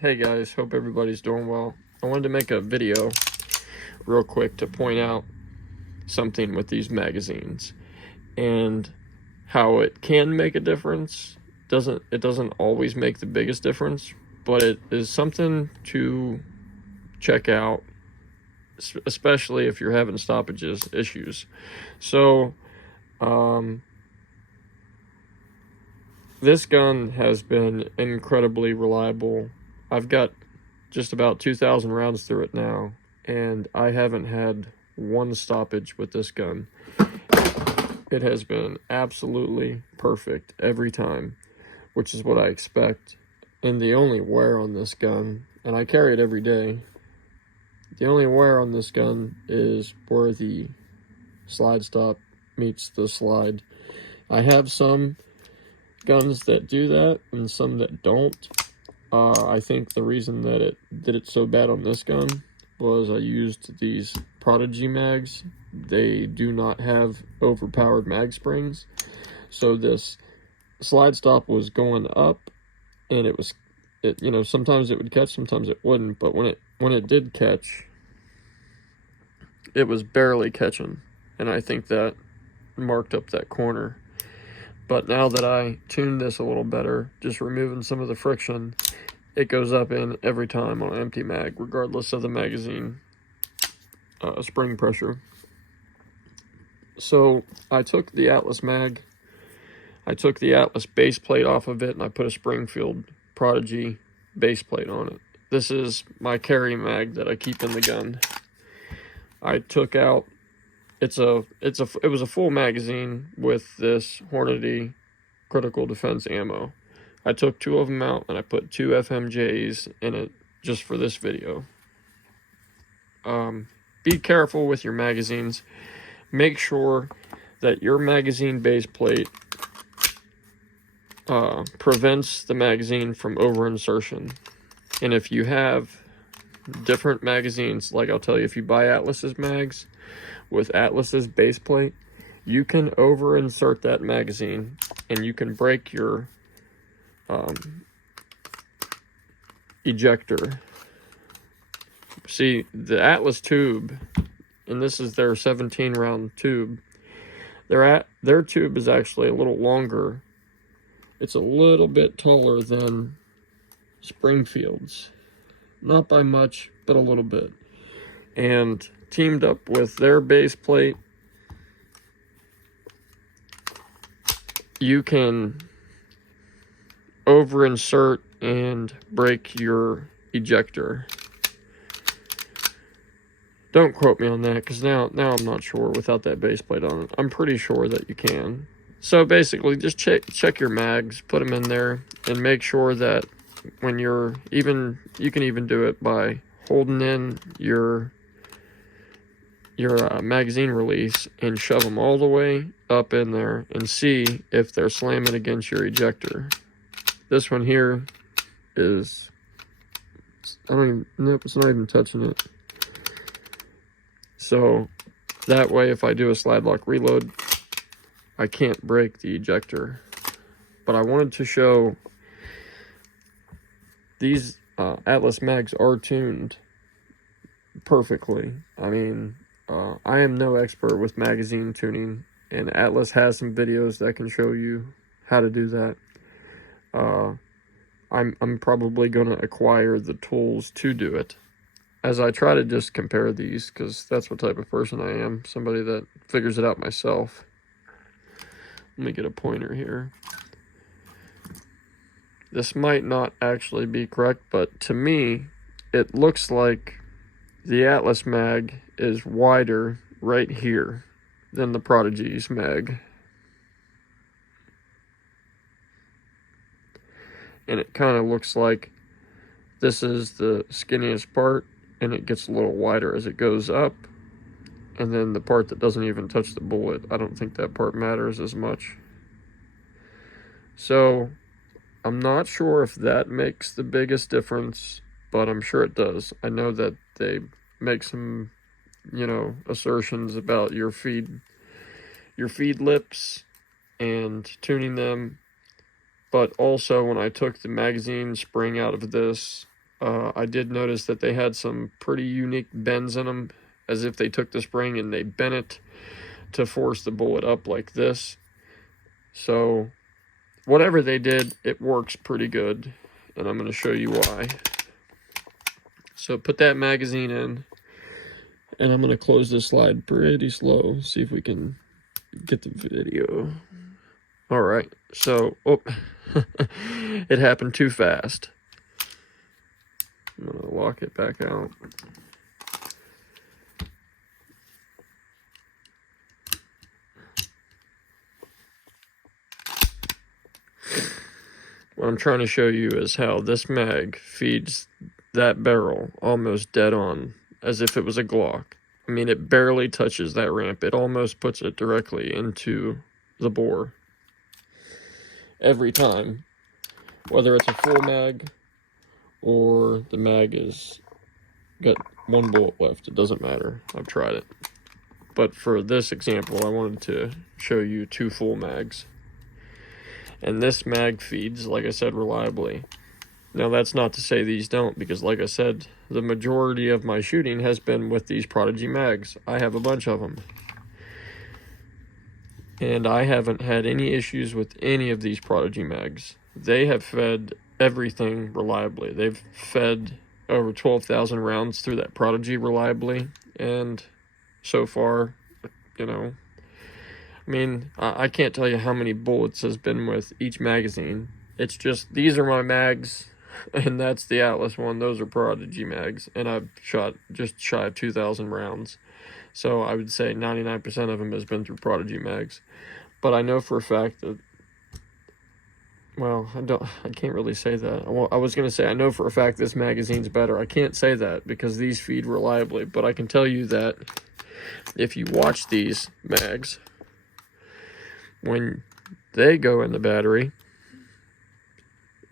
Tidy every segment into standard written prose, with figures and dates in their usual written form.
Hey guys, hope everybody's doing well. I wanted to make a video real quick to point out something with these magazines and how it can make a difference. It doesn't always make the biggest difference, but it is something to check out, especially if you're having stoppages issues. So, this gun has been incredibly reliable. I've got just about 2,000 rounds through it now, and I haven't had one stoppage with this gun. It has been absolutely perfect every time, which is what I expect. And the only wear on this gun, and I carry it every day, the only wear on this gun is where the slide stop meets the slide. I have some guns that do that and some that don't. I think the reason that it did it so bad on this gun was I used these Prodigy mags. They do not have overpowered mag springs, so this slide stop was going up, and sometimes it would catch, sometimes it wouldn't. But when it did catch, it was barely catching, and I think that marked up that corner. But now that I tuned this a little better, just removing some of the friction, it goes up in every time on an empty mag, regardless of the magazine spring pressure. So I took the Atlas mag, I took the Atlas base plate off of it, and I put a Springfield Prodigy base plate on it. This is my carry mag that I keep in the gun. I took out, it was a full magazine with this Hornady critical defense ammo. I took 2 of them out, and I put 2 FMJs in it just for this video. Be careful with your magazines. Make sure that your magazine base plate prevents the magazine from over-insertion. And if you have different magazines, like I'll tell you, if you buy Atlas's mags with Atlas's base plate, you can over-insert that magazine, and you can break your ejector. See, the Atlas tube, and this is their 17 round tube, their tube is actually a little longer. It's a little bit taller than Springfield's, not by much, but a little bit. And teamed up with their base plate, you can over insert and break your ejector. Don't quote me on that, because now I'm not sure without that base plate on it. I'm pretty sure that you can. So basically, just check your mags, put them in there, and make sure that when you can even do it by holding in your magazine release and shove them all the way up in there and see if they're slamming against your ejector. This one here is, nope, it's not even touching it. So that way, if I do a slide lock reload, I can't break the ejector. But I wanted to show these Atlas mags are tuned perfectly. I mean, I am no expert with magazine tuning, and Atlas has some videos that can show you how to do that. I'm probably going to acquire the tools to do it, as I try to just compare these, because that's what type of person I am, somebody that figures it out myself. Let me get a pointer here. This might not actually be correct, but to me, it looks like the Atlas mag is wider right here than the Prodigy's mag. And it kind of looks like this is the skinniest part, and it gets a little wider as it goes up. And then the part that doesn't even touch the bullet, I don't think that part matters as much. So I'm not sure if that makes the biggest difference, but I'm sure it does. I know that they make some, assertions about your feed lips and tuning them. But also, when I took the magazine spring out of this, I did notice that they had some pretty unique bends in them, as if they took the spring and they bent it to force the bullet up like this. So whatever they did, it works pretty good, and I'm going to show you why. So put that magazine in, and I'm going to close this slide pretty slow, see if we can get the video. All right, so it happened too fast. I'm going to lock it back out. What I'm trying to show you is how this mag feeds that barrel almost dead on, as if it was a Glock. I mean, it barely touches that ramp. It almost puts it directly into the bore. Every time. Whether it's a full mag or the mag is got one bullet left, it doesn't matter. I've tried it. But for this example, I wanted to show you 2 full mags. And this mag feeds, like I said, reliably. Now, that's not to say these don't, because like I said, the majority of my shooting has been with these Prodigy mags. I have a bunch of them. And I haven't had any issues with any of these Prodigy mags. They have fed everything reliably. They've fed over 12,000 rounds through that Prodigy reliably. And so far, you know, I mean, I can't tell you how many bullets has been with each magazine. It's just, these are my mags, and that's the Atlas one. Those are Prodigy mags, and I've shot just shy of 2,000 rounds. So I would say 99% of them has been through Prodigy mags. But I know for a fact that, well, I can't really say that. I was going to say I know for a fact this magazine's better. I can't say that because these feed reliably, but I can tell you that if you watch these mags, when they go in the battery,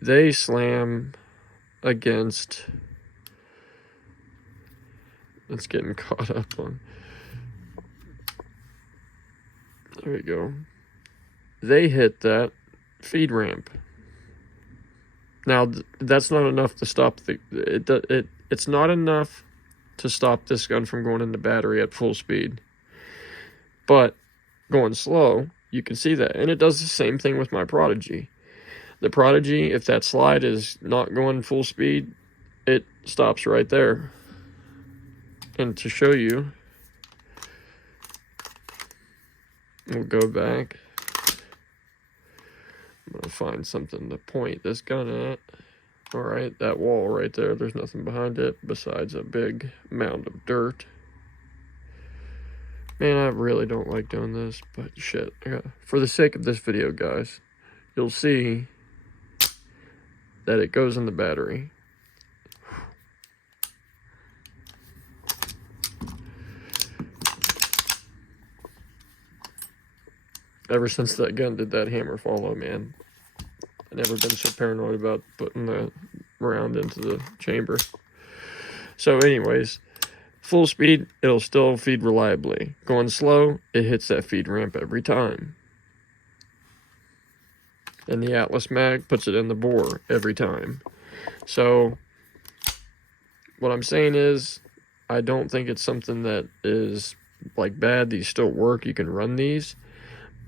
they slam against, it's getting caught up on, there we go, they hit that feed ramp. Now, that's not enough to stop it's not enough to stop this gun from going into battery at full speed, but going slow, you can see that. And it does the same thing with my Prodigy. The Prodigy, if that slide is not going full speed, it stops right there. And to show you, we'll go back. I'm going to find something to point this gun at. Alright, that wall right there, there's nothing behind it besides a big mound of dirt. Man, I really don't like doing this, but shit. For the sake of this video, guys, you'll see that it goes in the battery. Ever since that gun did that hammer follow, man, I've never been so paranoid about putting the round into the chamber. So anyways, full speed, it'll still feed reliably. Going slow, it hits that feed ramp every time. And the Atlas mag puts it in the bore every time. So, what I'm saying is, I don't think it's something that is, like, bad. These still work. You can run these.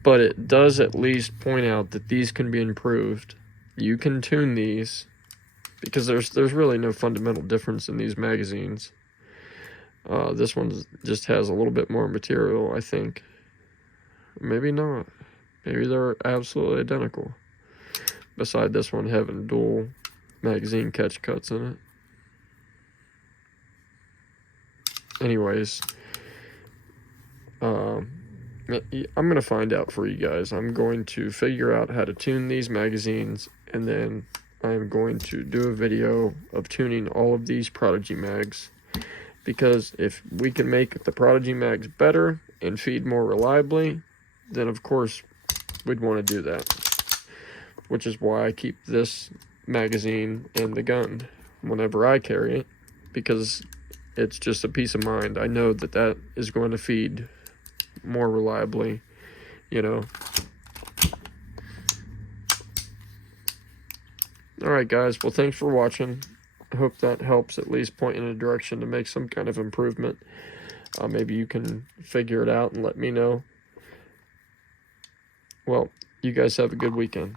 But it does at least point out that these can be improved. You can tune these, because there's really no fundamental difference in these magazines. This one just has a little bit more material, I think. Maybe not. Maybe they're absolutely identical. Beside this one having dual magazine catch cuts in it. Anyways, I'm going to find out for you guys. I'm going to figure out how to tune these magazines, and then I'm going to do a video of tuning all of these Prodigy mags. Because if we can make the Prodigy mags better and feed more reliably, then of course we'd want to do that. Which is why I keep this magazine in the gun whenever I carry it, because it's just a peace of mind. I know that that is going to feed more reliably, you know. Alright guys, well thanks for watching. I hope that helps at least point in a direction to make some kind of improvement. Maybe you can figure it out and let me know. Well, you guys have a good weekend.